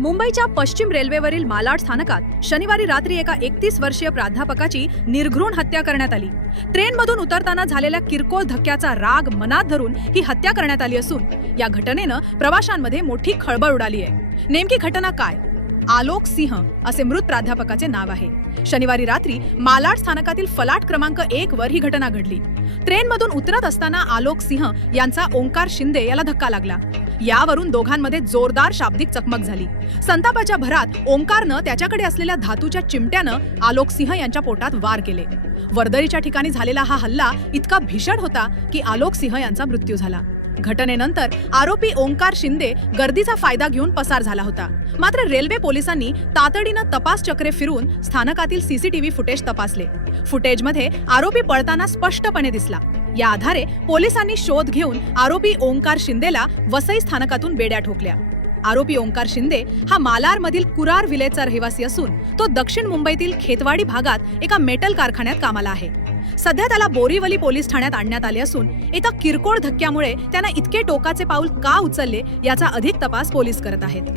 मुंबईच्या पश्चिम रेल्वेवरील मालाड स्थानकात शनिवारी रात्री एका 31 वर्षीय प्राध्यापकाची निर्घृण हत्या करण्यात आली। ट्रेनमधून उतरताना झालेल्या किरकोळ धक्क्याचा राग मनात धरून ही हत्या करण्यात आली असून या घटनेनं प्रवाशांमध्ये मोठी खळबळ उडाली आहे। नेमकी घटना काय? आलोक सिंह असे मृत प्राध्यापकाचे नाव आहे। शनिवारी रात्री मालाड स्थानकातील फलाट क्रमांक 1 वर ही घटना घडली। ट्रेनमधून उतरत असताना आलोक सिंह यांचा ओंकार शिंदे याला धक्का लागला। यावरून दोघांमध्ये जोरदार शाब्दिक चकमक झाली। संतापाच्या भरात ओंकारनं त्याच्याकडे असलेल्या धातूच्या चिमट्यानं आलोक सिंह यांच्या पोटात वार केले। वर्दळीच्या ठिकाणी झालेला हा हल्ला इतका भीषण होता की आलोक सिंह यांचा मृत्यू झाला। घटनेनंतर आरोपी ओंकार शिंदे गर्दीचा फायदा घेऊन पसार झाला होता। मात्र रेल्वे पोलिसांनी तातडीनं तपास चक्रे फिरवून स्थानकातील सीसीटीव्ही फुटेज तपासले। फुटेजमध्ये आरोपी पळताना स्पष्टपणे दिसला। या आधारे पोलिसांनी शोध घेऊन आरोपी ओंकार शिंदेला वसई स्थानकातून बेड्या ठोकल्या। आरोपी ओंकार शिंदे हा मालाडमधील कुरार विलेजचा रहिवासी असून तो दक्षिण मुंबईतील खेतवाडी भागात एका मेटल कारखान्यात कामाला आहे। सध्या त्याला बोरीवली पोलीस ठाण्यात आणण्यात आले असून एका किरकोळ धक्क्यामुळे त्यानं इतके टोकाचे पाऊल का उचलले याचा अधिक तपास पोलीस करत आहेत।